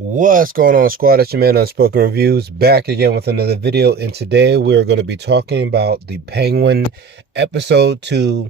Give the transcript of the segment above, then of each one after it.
What's going on, squad? It's your man Unspoken Reviews, back again with another video, and today we're going to be talking about the Penguin episode 2,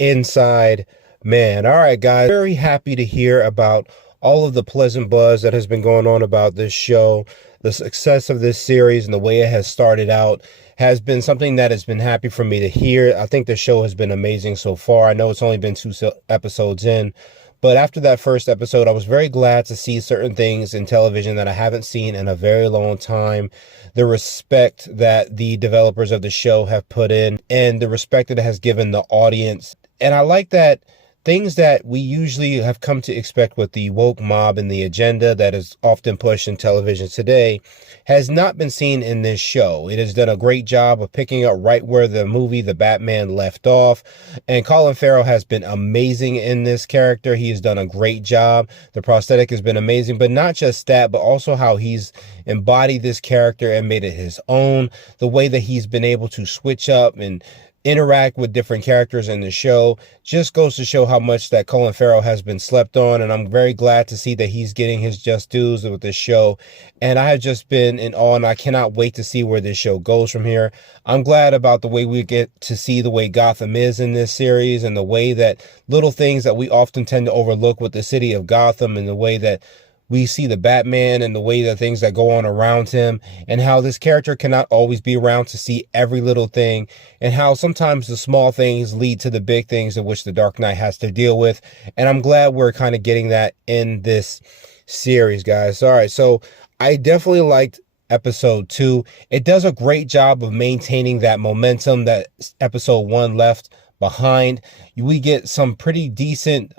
Inside Man. All right, guys, very happy to hear about all of the pleasant buzz that has been going on about this show. The success of this series and the way it has started out has been something that has been happy for me to hear. I think the show has been amazing so far. I know it's only been 2 episodes in, but after that first episode, I was very glad to see certain things in television that I haven't seen in a very long time. The respect that the developers of the show have put in and the respect that it has given the audience. And I like that things that we usually have come to expect with the woke mob and the agenda that is often pushed in television today has not been seen in this show. It has done a great job of picking up right where the movie The Batman left off. And Colin Farrell has been amazing in this character. He has done a great job. The prosthetic has been amazing, but not just that, but also how he's embodied this character and made it his own. The way that he's been able to switch up and interact with different characters in the show just goes to show how much that Colin Farrell has been slept on, and I'm very glad to see that he's getting his just dues with this show. And I have just been in awe, and I cannot wait to see where this show goes from here. I'm glad about the way we get to see the way Gotham is in this series, and the way that little things that we often tend to overlook with the city of Gotham, and the way that we see the Batman and the way the things that go on around him, and how this character cannot always be around to see every little thing, and how sometimes the small things lead to the big things in which the Dark Knight has to deal with. And I'm glad we're kind of getting that in this series, guys. All right, so I definitely liked episode 2. It does a great job of maintaining that momentum that episode 1 left behind. We get some pretty decent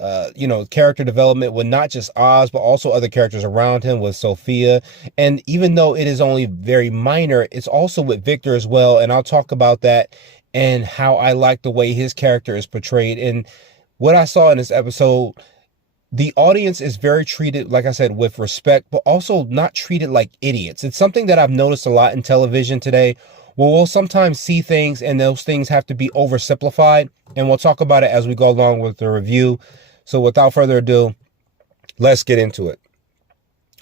character development with not just Oz but also other characters around him, with Sophia. And even though it is only very minor, it's also with Victor as well, and I'll talk about that and how I like the way his character is portrayed. And what I saw in this episode, the audience is very treated, like I said, with respect, but also not treated like idiots. It's something that I've noticed a lot in television today, where we'll sometimes see things and those things have to be oversimplified. And we'll talk about it as we go along with the review. So without further ado, let's get into it.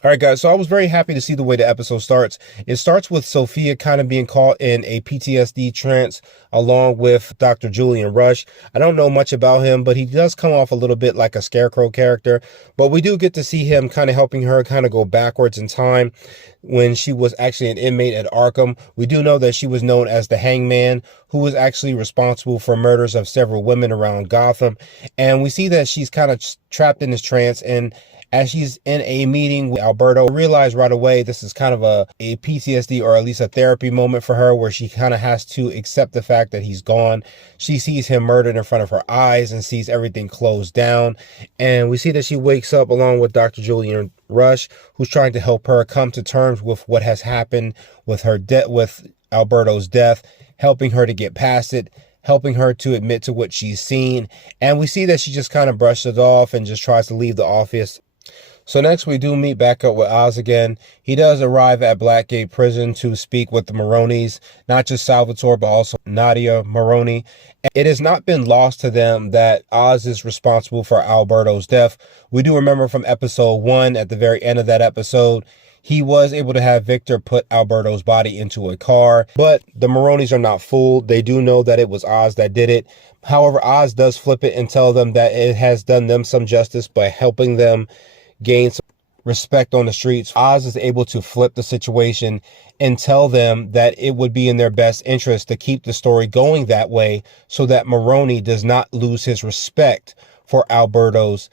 All right, guys, so I was very happy to see the way the episode starts. It starts with Sophia kind of being caught in a PTSD trance along with Dr. Julian Rush. I don't know much about him, but he does come off a little bit like a Scarecrow character. But we do get to see him kind of helping her kind of go backwards in time when she was actually an inmate at Arkham. We do know that she was known as the Hangman, who was actually responsible for murders of several women around Gotham. And we see that she's kind of trapped in this trance, and as she's in a meeting with Alberto, realize right away this is kind of a PTSD, or at least a therapy moment for her, where she kind of has to accept the fact that he's gone. She sees him murdered in front of her eyes and sees everything closed down. And we see that she wakes up along with Dr. Julian Rush, who's trying to help her come to terms with what has happened with her with Alberto's death, helping her to get past it, helping her to admit to what she's seen. And we see that she just kind of brushes it off and just tries to leave the office. So next we do meet back up with Oz again. He does arrive at Blackgate Prison to speak with the Maronis, not just Salvatore, but also Nadia Maroni. It has not been lost to them that Oz is responsible for Alberto's death. We do remember from episode 1, at the very end of that episode, he was able to have Victor put Alberto's body into a car, but the Maronis are not fooled. They do know that it was Oz that did it. However, Oz does flip it and tell them that it has done them some justice by helping them gain some respect on the streets. Oz is able to flip the situation and tell them that it would be in their best interest to keep the story going that way, so that Maroni does not lose his respect for Alberto's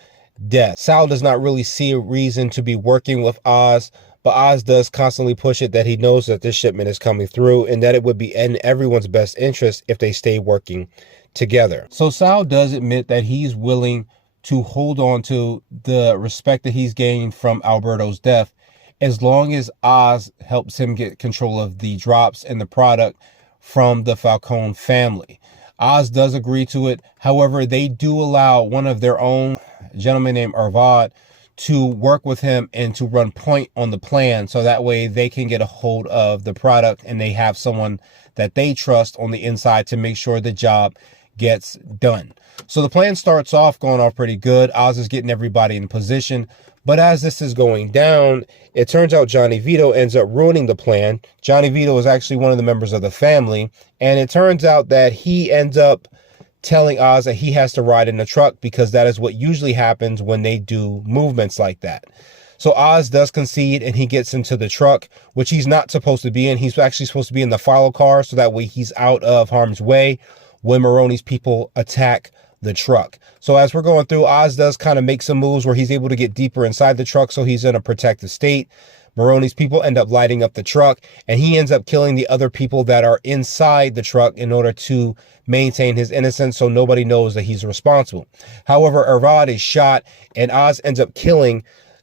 death. Sal does not really see a reason to be working with Oz, but Oz does constantly push it that he knows that this shipment is coming through and that it would be in everyone's best interest if they stay working together. So Sal does admit that he's willing to hold on to the respect that he's gained from Alberto's death, as long as Oz helps him get control of the drops and the product from the Falcone family. Oz does agree to it. However, they do allow one of their own, a gentleman named Arvad, to work with him and to run point on the plan, so that way they can get a hold of the product and they have someone that they trust on the inside to make sure the job gets done. So the plan starts off going off pretty good. Oz is getting everybody in position, But as this is going down, it turns out Johnny Vito ends up ruining the plan. Johnny Vito is actually one of the members of the family, and it turns out that he ends up telling Oz that he has to ride in the truck because that is what usually happens when they do movements like that. So Oz does concede and he gets into the truck, which he's not supposed to be in. He's actually supposed to be in the follow car, so that way he's out of harm's way when Maroni's people attack the truck. So as we're going through, Oz does kind of make some moves where he's able to get deeper inside the truck, so he's in a protective state. Maroni's people end up lighting up the truck, and he ends up killing the other people that are inside the truck in order to maintain his innocence so nobody knows that he's responsible. However, Avad is shot, and Oz ends up killing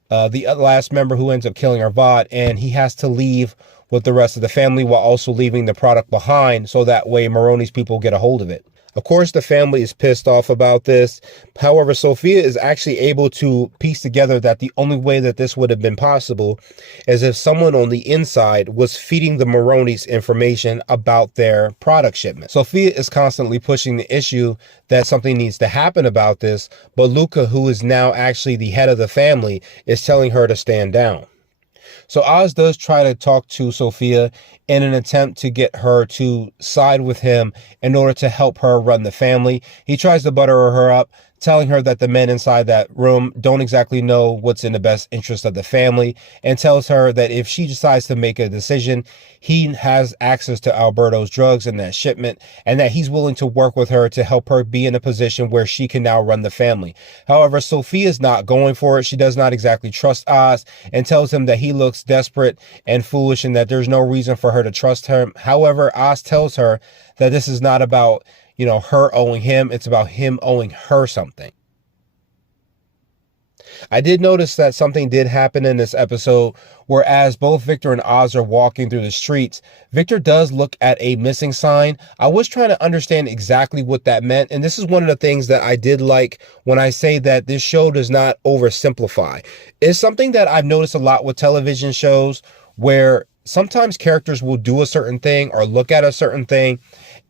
the last member, who ends up killing Avad, and he has to leave with the rest of the family while also leaving the product behind so that way Maroni's people get a hold of it. Of course, the family is pissed off about this. However, Sophia is actually able to piece together that the only way that this would have been possible is if someone on the inside was feeding the Maronis information about their product shipment. Sophia is constantly pushing the issue that something needs to happen about this, but Luca, who is now actually the head of the family, is telling her to stand down. So Oz does try to talk to Sophia in an attempt to get her to side with him in order to help her run the family. He tries to butter her up, telling her that the men inside that room don't exactly know what's in the best interest of the family, and tells her that if she decides to make a decision, he has access to Alberto's drugs and that shipment, and that he's willing to work with her to help her be in a position where she can now run the family. However, Sophia's not going for it. She does not exactly trust Oz and tells him that he looks desperate and foolish and that there's no reason for her to trust him. However, Oz tells her that this is not about her owing him. It's about him owing her something. I did notice that something did happen in this episode, whereas both Victor and Oz are walking through the streets, Victor does look at a missing sign. I was trying to understand exactly what that meant, and this is one of the things that I did like when I say that this show does not oversimplify. It's something that I've noticed a lot with television shows where sometimes characters will do a certain thing or look at a certain thing.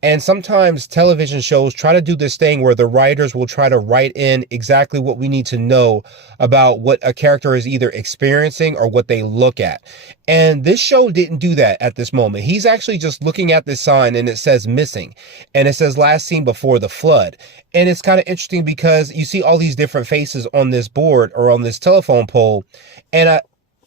And sometimes television shows try to do this thing where the writers will try to write in exactly what we need to know about what a character is either experiencing or what they look at. And this show didn't do that at this moment. He's actually just looking at this sign and it says missing. And it says last seen before the flood. And it's kind of interesting because you see all these different faces on this board or on this telephone pole. And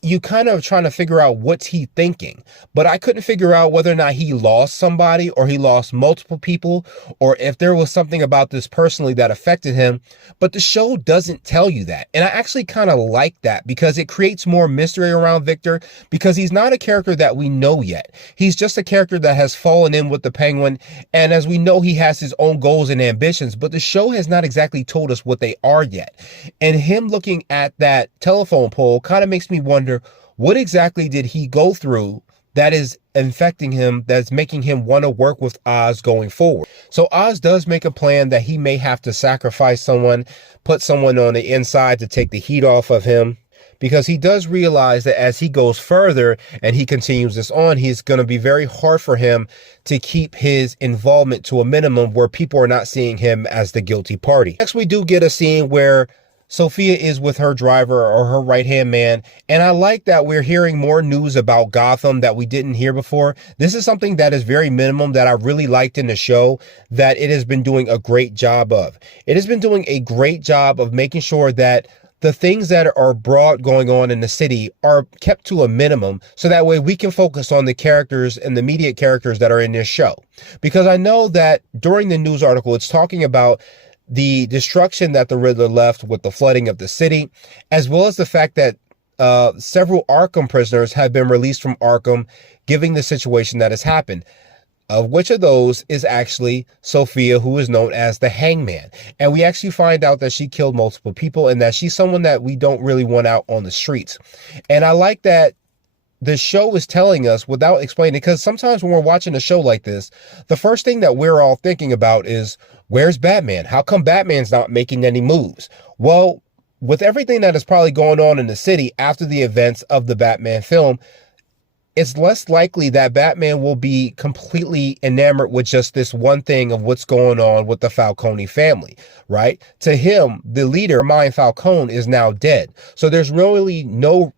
you kind of trying to figure out what's he thinking, but I couldn't figure out whether or not he lost somebody or he lost multiple people or if there was something about this personally that affected him. But the show doesn't tell you that. And I actually kind of like that because it creates more mystery around Victor, because he's not a character that we know yet. He's just a character that has fallen in with the Penguin. And as we know, he has his own goals and ambitions, but the show has not exactly told us what they are yet. And him looking at that telephone pole kind of makes me wonder, what exactly did he go through that is infecting him, that's making him want to work with Oz going forward? So Oz does make a plan that he may have to sacrifice someone, put someone on the inside to take the heat off of him, because he does realize that as he goes further and he continues this on, he's going to be very hard for him to keep his involvement to a minimum where people are not seeing him as the guilty party. Next, we do get a scene where Sophia is with her driver or her right-hand man, and I like that we're hearing more news about Gotham that we didn't hear before. This is something that is very minimum that I really liked in the show, that it has been doing a great job of. It has been doing a great job of making sure that the things that are broad going on in the city are kept to a minimum, so that way we can focus on the characters and the immediate characters that are in this show. Because I know that during the news article, it's talking about the destruction that the Riddler left with the flooding of the city, as well as the fact that several Arkham prisoners have been released from Arkham, giving the situation that has happened. Of which of those is actually Sophia, who is known as the Hangman. And we actually find out that she killed multiple people and that she's someone that we don't really want out on the streets. And I like that the show is telling us without explaining, because sometimes when we're watching a show like this, the first thing that we're all thinking about is, where's Batman? How come Batman's not making any moves? Well, with everything that is probably going on in the city after the events of the Batman film, it's less likely that Batman will be completely enamored with just this one thing of what's going on with the Falcone family, right? To him, the leader, Carmine Falcone, is now dead. So there's really no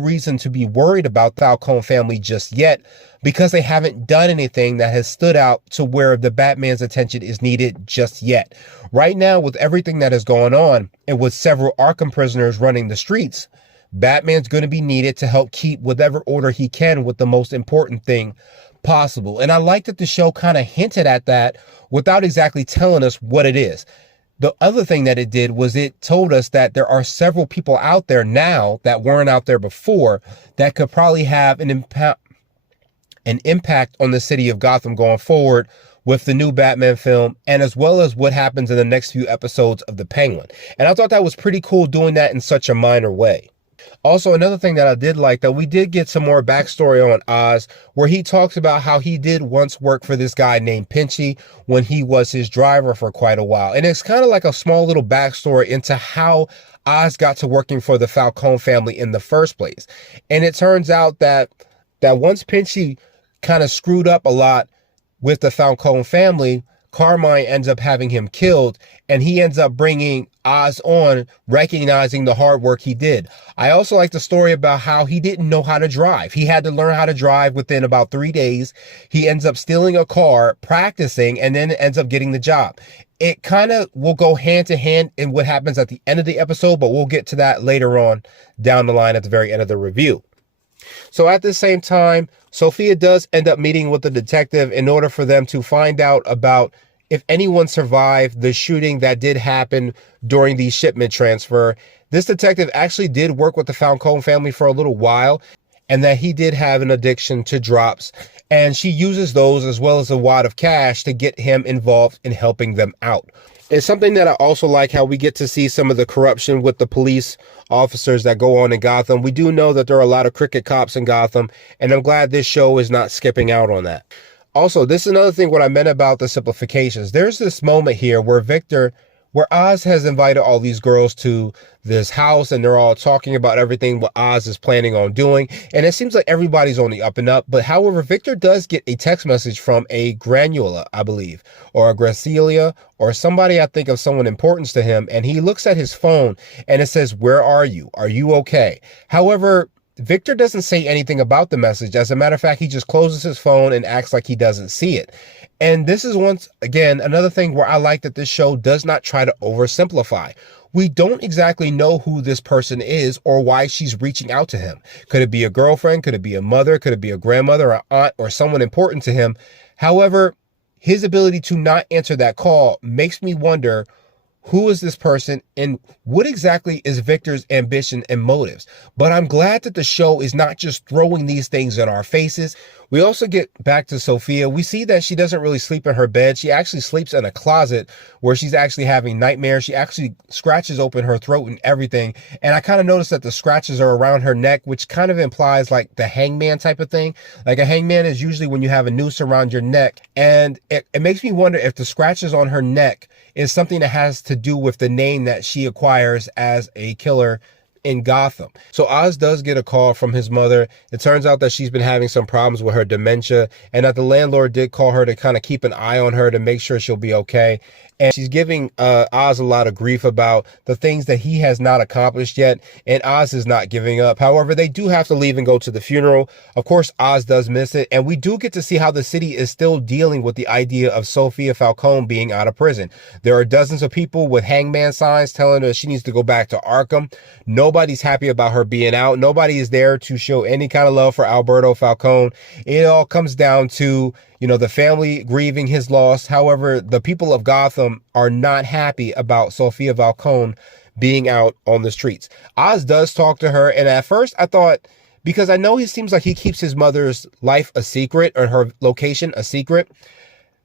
reason to be worried about the Falcone family just yet, because they haven't done anything that has stood out to where the Batman's attention is needed just yet. Right now, with everything that is going on, and with several Arkham prisoners running the streets, Batman's going to be needed to help keep whatever order he can with the most important thing possible. And I like that the show kind of hinted at that without exactly telling us what it is. The other thing that it did was it told us that there are several people out there now that weren't out there before that could probably have an impact on the city of Gotham going forward with the new Batman film, and as well as what happens in the next few episodes of The Penguin. And I thought that was pretty cool doing that in such a minor way. Also, another thing that I did like, that we did get some more backstory on Oz, where he talks about how he did once work for this guy named Pinchy when he was his driver for quite a while. And it's kind of like a small little backstory into how Oz got to working for the Falcone family in the first place. And it turns out that once Pinchy kind of screwed up a lot with the Falcone family, Carmine ends up having him killed, and he ends up bringing Oz on, recognizing the hard work he did. I also like the story about how he didn't know how to drive. He had to learn how to drive within about 3 days. He ends up stealing a car, practicing, and then ends up getting the job. It kind of will go hand to hand in what happens at the end of the episode, but we'll get to that later on down the line at the very end of the review. So at the same time, Sophia does end up meeting with the detective in order for them to find out about if anyone survived the shooting that did happen during the shipment transfer. This detective actually did work with the Falcone family for a little while, and that he did have an addiction to drops, and she uses those as well as a wad of cash to get him involved in helping them out. It's something that I also like, how we get to see some of the corruption with the police officers that go on in Gotham. We do know that there are a lot of crooked cops in Gotham, and I'm glad this show is not skipping out on that. Also, this is another thing what I meant about the simplifications. There's this moment here where Oz has invited all these girls to this house, and they're all talking about everything what Oz is planning on doing. And it seems like everybody's on the up and up. But however, Victor does get a text message from a Granula, I believe, or a Gracilia, or somebody, I think of someone importance to him. And he looks at his phone and it says, "Where are you? Are you okay?" However, Victor doesn't say anything about the message. As a matter of fact, he just closes his phone and acts like he doesn't see it. And this is once again another thing where I like that this show does not try to oversimplify. We don't exactly know who this person is or why she's reaching out to him. Could it be a girlfriend? Could it be a mother? Could it be a grandmother, or aunt, or someone important to him? However, his ability to not answer that call makes me wonder, who is this person and what exactly is Victor's ambition and motives? But I'm glad that the show is not just throwing these things in our faces. We also get back to Sophia. We see that she doesn't really sleep in her bed. She actually sleeps in a closet where she's actually having nightmares. She actually scratches open her throat and everything. And I kind of noticed that the scratches are around her neck, which kind of implies like the hangman type of thing. Like a hangman is usually when you have a noose around your neck. And it makes me wonder if the scratches on her neck is something that has to do with the name that she acquires as a killer in Gotham. So Oz does get a call from his mother. It turns out that she's been having some problems with her dementia, and that the landlord did call her to kind of keep an eye on her to make sure she'll be okay. And she's giving Oz a lot of grief about the things that he has not accomplished yet, and Oz is not giving up. However, they do have to leave and go to the funeral. Of course, Oz does miss it, and we do get to see how the city is still dealing with the idea of Sophia Falcone being out of prison. There are dozens of people with hangman signs telling her she needs to go back to Arkham. Nobody's happy about her being out. Nobody is there to show any kind of love for Alberto Falcone. It all comes down to, the family grieving his loss. However, the people of Gotham are not happy about Sophia Falcone being out on the streets. Oz does talk to her, and at first I thought, because I know he seems like he keeps his mother's life a secret, or her location a secret,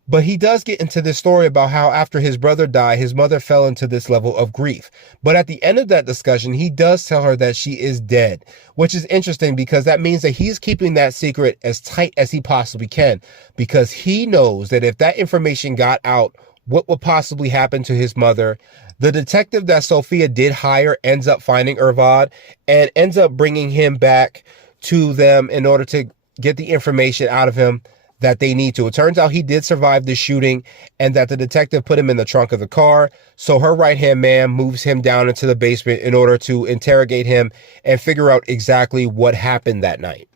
but he does get into this story about how after his brother died, his mother fell into this level of grief. But at the end of that discussion, he does tell her that she is dead, which is interesting because that means that he's keeping that secret as tight as he possibly can, because he knows that if that information got out, what would possibly happen to his mother. The detective that Sophia did hire ends up finding Ervad and ends up bringing him back to them in order to get the information out of him that they need to. It turns out he did survive the shooting and that the detective put him in the trunk of the car. So her right-hand man moves him down into the basement in order to interrogate him and figure out exactly what happened that night.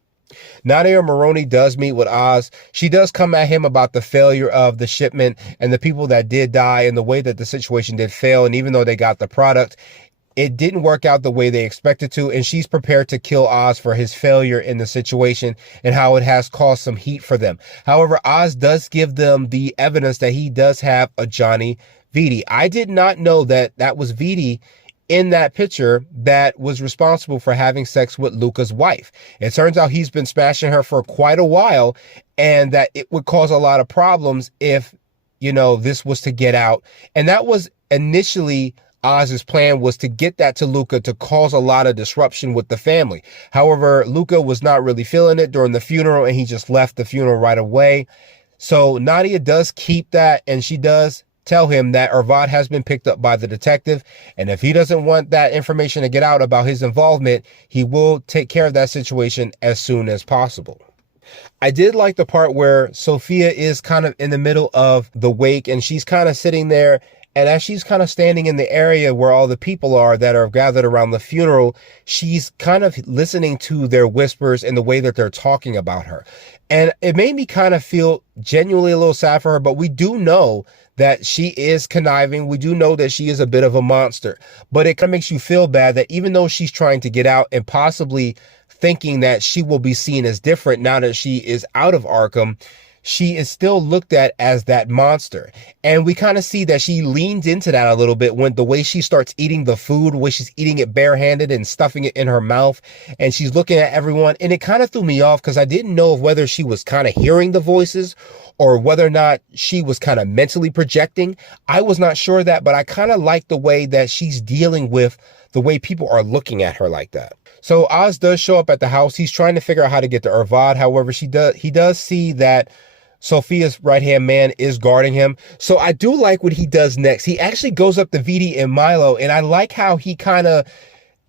Nadia Maroney does meet with Oz. She does come at him about the failure of the shipment and the people that did die and the way that the situation did fail. And even though they got the product, it didn't work out the way they expected to, and she's prepared to kill Oz for his failure in the situation and how it has caused some heat for them. However, Oz does give them the evidence that he does have a Johnny Vitti. I did not know that that was Vitti in that picture that was responsible for having sex with Luca's wife. It turns out he's been smashing her for quite a while, and that it would cause a lot of problems if, you know, this was to get out. And that was initially Oz's plan, was to get that to Luca to cause a lot of disruption with the family. However, Luca was not really feeling it during the funeral, and he just left the funeral right away. So Nadia does keep that, and she does tell him that Arvad has been picked up by the detective, and if he doesn't want that information to get out about his involvement, he will take care of that situation as soon as possible. I did like the part where Sophia is kind of in the middle of the wake, and she's kind of sitting there. And as she's kind of standing in the area where all the people are that are gathered around the funeral, she's kind of listening to their whispers and the way that they're talking about her. And it made me kind of feel genuinely a little sad for her, but we do know that she is conniving. We do know that she is a bit of a monster, but it kind of makes you feel bad that even though she's trying to get out and possibly thinking that she will be seen as different now that she is out of Arkham, she is still looked at as that monster. And we kind of see that she leans into that a little bit when the way she starts eating the food, the way she's eating it barehanded and stuffing it in her mouth, and she's looking at everyone. And it kind of threw me off because I didn't know whether she was kind of hearing the voices or whether or not she was kind of mentally projecting. I was not sure of that, but I kind of like the way that she's dealing with the way people are looking at her like that. So Oz does show up at the house. He's trying to figure out how to get to Arvad. However, he does see that Sophia's right-hand man is guarding him. So I do like what he does next. He actually goes up to Vitti and Milo, and I like how he kind of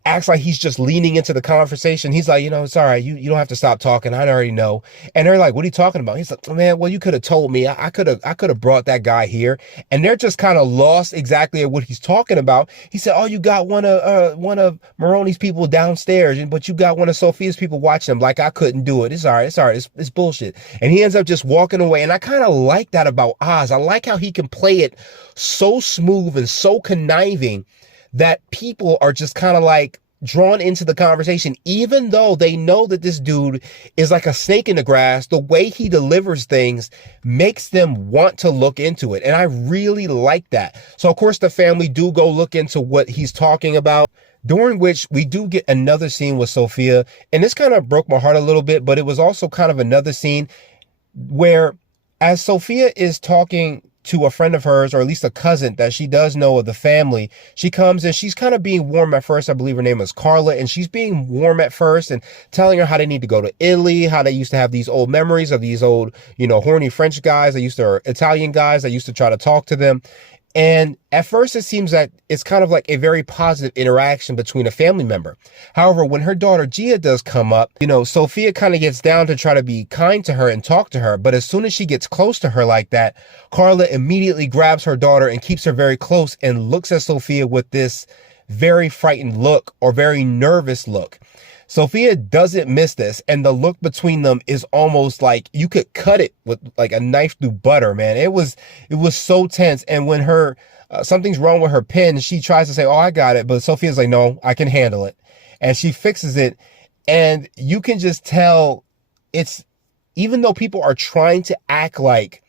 acts like he's just leaning into the conversation. He's like, you know, it's all right. You don't have to stop talking. I already know. And they're like, what are you talking about? He's like, man, well, you could have told me. I could have brought that guy here. And they're just kind of lost exactly at what he's talking about. He said, oh, you got one of Maroni's people downstairs, but you got one of Sophia's people watching him. Like, I couldn't do it. It's all right. It's all right. It's bullshit. And he ends up just walking away. And I kind of like that about Oz. I like how he can play it so smooth and so conniving that people are just kind of like drawn into the conversation, even though they know that this dude is like a snake in the grass. The way he delivers things makes them want to look into it. And I really like that. So of course the family do go look into what he's talking about, during which we do get another scene with Sophia. And this kind of broke my heart a little bit, but it was also kind of another scene where as Sophia is talking to a friend of hers, or at least a cousin that she does know of the family, she comes and she's kind of being warm at first. I believe her name is Carla, and she's being warm at first and telling her how they need to go to Italy, how they used to have these old memories of these old, you know, horny French guys or Italian guys that used to try to talk to them. And at first it seems that it's kind of like a very positive interaction between a family member. However, when her daughter Gia does come up, you know, Sophia kind of gets down to try to be kind to her and talk to her. But as soon as she gets close to her like that, Carla immediately grabs her daughter and keeps her very close and looks at Sophia with this very frightened look or very nervous look. Sophia doesn't miss this, and the look between them is almost like you could cut it with like a knife through butter, man. It was so tense. And when her something's wrong with her pen, she tries to say, oh, I got it, but Sophia's like, no, I can handle it. And she fixes it, and you can just tell it's, even though people are trying to act like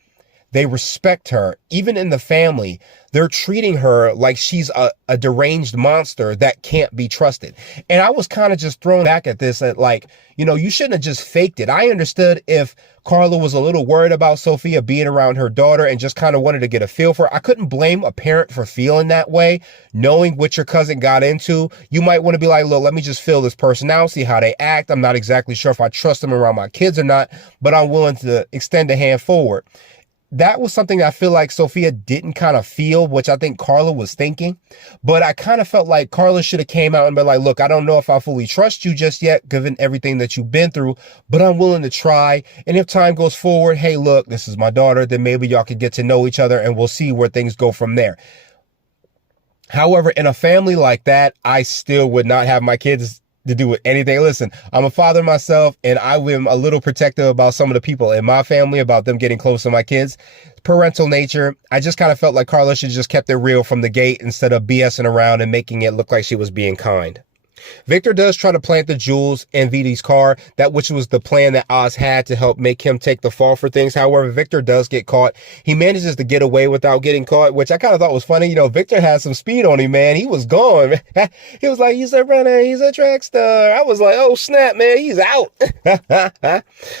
they respect her, even in the family, they're treating her like she's a deranged monster that can't be trusted. And I was kind of just thrown back at this, at like, you know, you shouldn't have just faked it. I understood if Carla was a little worried about Sophia being around her daughter and just kind of wanted to get a feel for her. I couldn't blame a parent for feeling that way, knowing what your cousin got into. You might want to be like, look, let me just feel this person out, see how they act. I'm not exactly sure if I trust them around my kids or not, but I'm willing to extend a hand forward. that was something I feel like Sophia didn't kind of feel, which I think Carla was thinking. But I kind of felt like Carla should have came out and been like, look, I don't know if I fully trust you just yet, given everything that you've been through, but I'm willing to try. And if time goes forward, hey, look, this is my daughter, then maybe y'all could get to know each other and we'll see where things go from there. However, in a family like that, I still would not have my kids to do with anything. Listen, I'm a father myself, and I am a little protective about some of the people in my family, about them getting close to my kids. Parental nature, I just kind of felt like Carla should just kept it real from the gate instead of BSing around and making it look like she was being kind. Victor does try to plant the jewels in VD's car, that which was the plan that Oz had to help make him take the fall for things. However, Victor does get caught. He manages to get away without getting caught, which I kind of thought was funny. You know, Victor had some speed on him, man. He was gone. He was like, he's a runner, he's a track star. I was like, oh snap, man, he's out.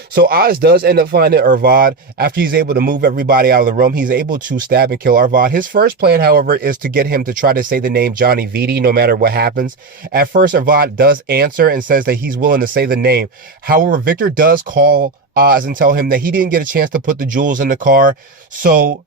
So Oz does end up finding Arvad. After he's able to move everybody out of the room, he's able to stab and kill Arvad. His first plan, however, is to get him to try to say the name Johnny Viti no matter what happens. At first, Arvad does answer and says that he's willing to say the name. However, Victor does call Oz and tell him that he didn't get a chance to put the jewels in the car. So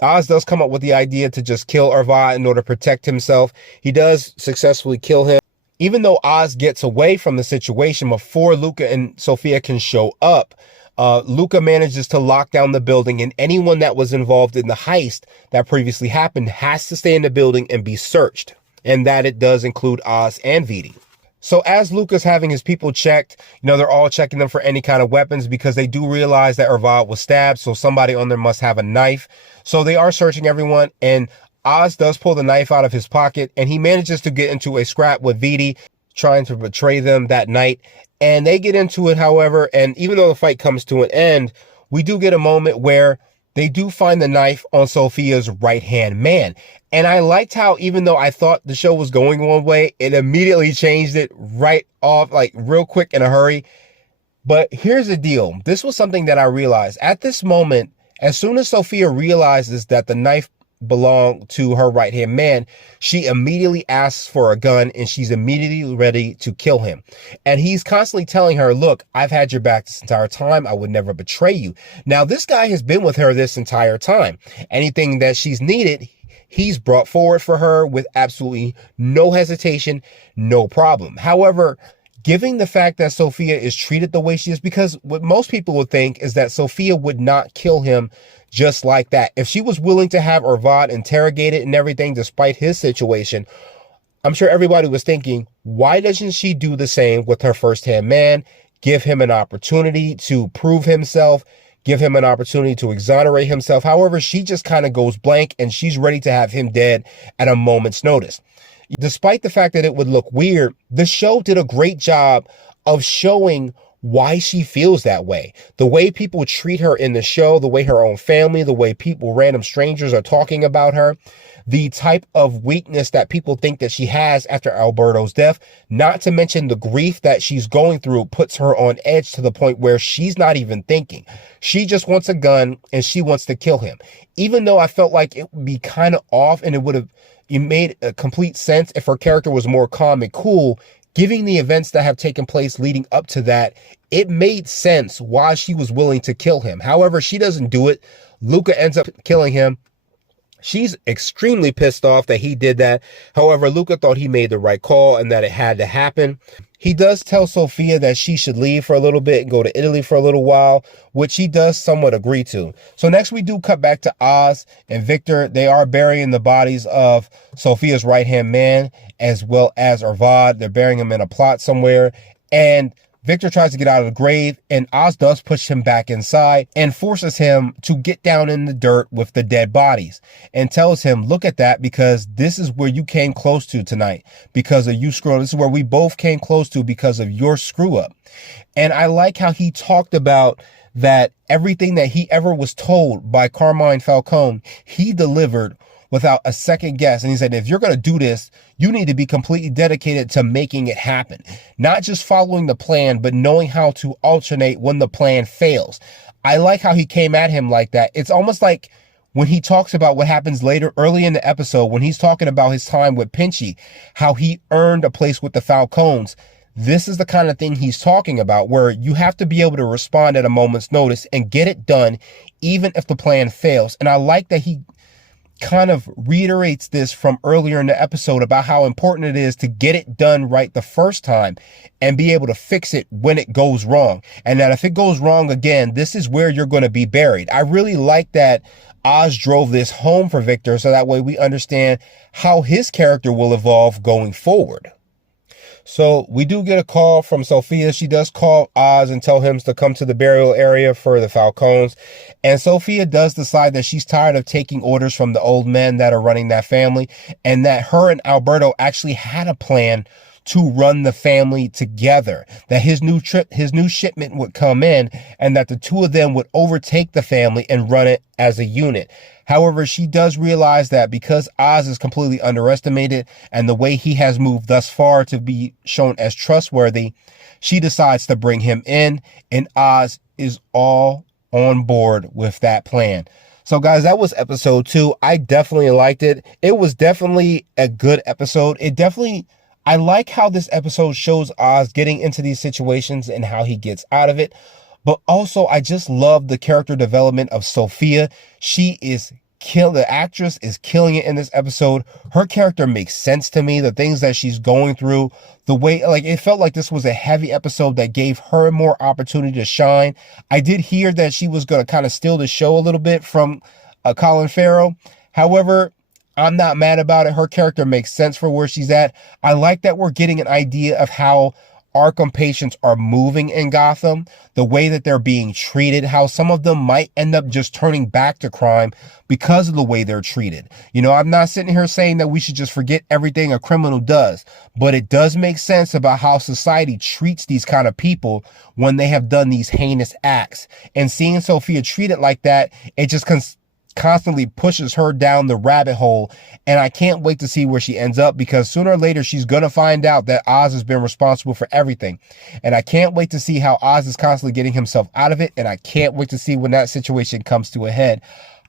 Oz does come up with the idea to just kill Arvad in order to protect himself. He does successfully kill him. Even though Oz gets away from the situation before Luca and Sophia can show up, Luca manages to lock down the building, and anyone that was involved in the heist that previously happened has to stay in the building and be searched. And that it does include Oz and Viti. So as Luca's having his people checked, you know, they're all checking them for any kind of weapons because they do realize that Arvad was stabbed. So somebody on there must have a knife. So they are searching everyone, and Oz does pull the knife out of his pocket, and he manages to get into a scrap with Viti, trying to betray them that night. And they get into it, however, and even though the fight comes to an end, we do get a moment where they do find the knife on Sophia's right-hand man. And I liked how, even though I thought the show was going one way, it immediately changed it right off, like real quick in a hurry. But here's the deal. This was something that I realized. At this moment, as soon as Sophia realizes that the knife belonged to her right-hand man, she immediately asks for a gun and she's immediately ready to kill him. And he's constantly telling her, look, I've had your back this entire time. I would never betray you. Now, this guy has been with her this entire time. Anything that she's needed, he's brought forward for her with absolutely no hesitation, no problem. However, given the fact that Sophia is treated the way she is, because what most people would think is that Sophia would not kill him just like that. If she was willing to have Arvad interrogated and everything, despite his situation, I'm sure everybody was thinking, why doesn't she do the same with her first-hand man? Give him an opportunity to prove himself, give him an opportunity to exonerate himself. However, she just kind of goes blank and she's ready to have him dead at a moment's notice. Despite the fact that it would look weird, the show did a great job of showing why she feels that way. The way people treat her in the show, the way her own family, the way people, random strangers, are talking about her, the type of weakness that people think that she has after Alberto's death, not to mention the grief that she's going through, puts her on edge to the point where she's not even thinking. She just wants a gun and she wants to kill him. Even though I felt like it would be kind of off and it made a complete sense if her character was more calm and cool, given the events that have taken place leading up to that, it made sense why she was willing to kill him. However, she doesn't do it. Luca ends up killing him. She's extremely pissed off that he did that. However, Luca thought he made the right call and that it had to happen. He does tell Sophia that she should leave for a little bit and go to Italy for a little while, which he does somewhat agree to. So next we do cut back to Oz and Victor. They are burying the bodies of Sophia's right-hand man as well as Arvad. They're burying him in a plot somewhere. And Victor tries to get out of the grave, and Oz does push him back inside and forces him to get down in the dirt with the dead bodies and tells him, look at that, because this is where you came close to tonight because of you screwing. This is where we both came close to because of your screw up. And I like how he talked about that everything that he ever was told by Carmine Falcone, he delivered without a second guess. And he said, if you're going to do this, you need to be completely dedicated to making it happen. Not just following the plan, but knowing how to alternate when the plan fails. I like how he came at him like that. It's almost like when he talks about what happens later, early in the episode, when he's talking about his time with Pinchy, how he earned a place with the Falcones. this is the kind of thing he's talking about, where you have to be able to respond at a moment's notice and get it done, even if the plan fails. And I like that he kind of reiterates this from earlier in the episode about how important it is to get it done right the first time and be able to fix it when it goes wrong. And that if it goes wrong again, this is where you're going to be buried. I really like that Oz drove this home for Victor, so that way we understand how his character will evolve going forward. So we do get a call from Sophia. She does call Oz and tell him to come to the burial area for the Falcones. And Sophia does decide that she's tired of taking orders from the old men that are running that family, and that her and Alberto actually had a plan to run the family together, that his new shipment would come in and that the two of them would overtake the family and run it as a unit. However, she does realize that because Oz is completely underestimated and the way he has moved thus far to be shown as trustworthy, she decides to bring him in, and Oz is all on board with that plan. So guys, that was episode 2. I definitely liked it. It was definitely a good episode. I like how this episode shows Oz getting into these situations and how he gets out of it. But also, I just love the character development of Sophia. The actress is killing it in this episode. Her character makes sense to me. The things that she's going through, the way, like, it felt like this was a heavy episode that gave her more opportunity to shine. I did hear that she was going to kind of steal the show a little bit from Colin Farrell. However, I'm not mad about it. Her character makes sense for where she's at. I like that we're getting an idea of how Arkham patients are moving in Gotham, the way that they're being treated, how some of them might end up just turning back to crime because of the way they're treated. You know, I'm not sitting here saying that we should just forget everything a criminal does, but it does make sense about how society treats these kind of people when they have done these heinous acts. And seeing Sophia treated like that, it just constantly pushes her down the rabbit hole, and I can't wait to see where she ends up, because sooner or later she's gonna find out that Oz has been responsible for everything, and I can't wait to see how Oz is constantly getting himself out of it, and I can't wait to see when that situation comes to a head.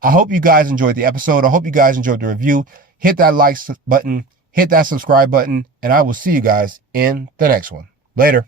I hope you guys enjoyed the episode. I hope you guys enjoyed the review. Hit that like button, hit that subscribe button, and I will see you guys in the next one. Later.